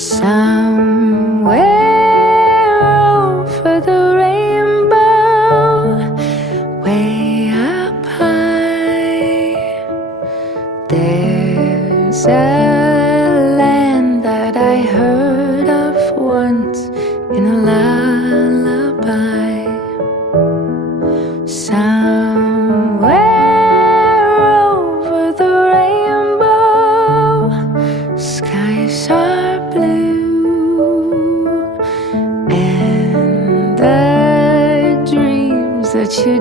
Somewhere over the rainbow, way up high, there's a land that I heard of once in a lullaby. Somewhere over the rainbow, skies are blue, and the dreams that you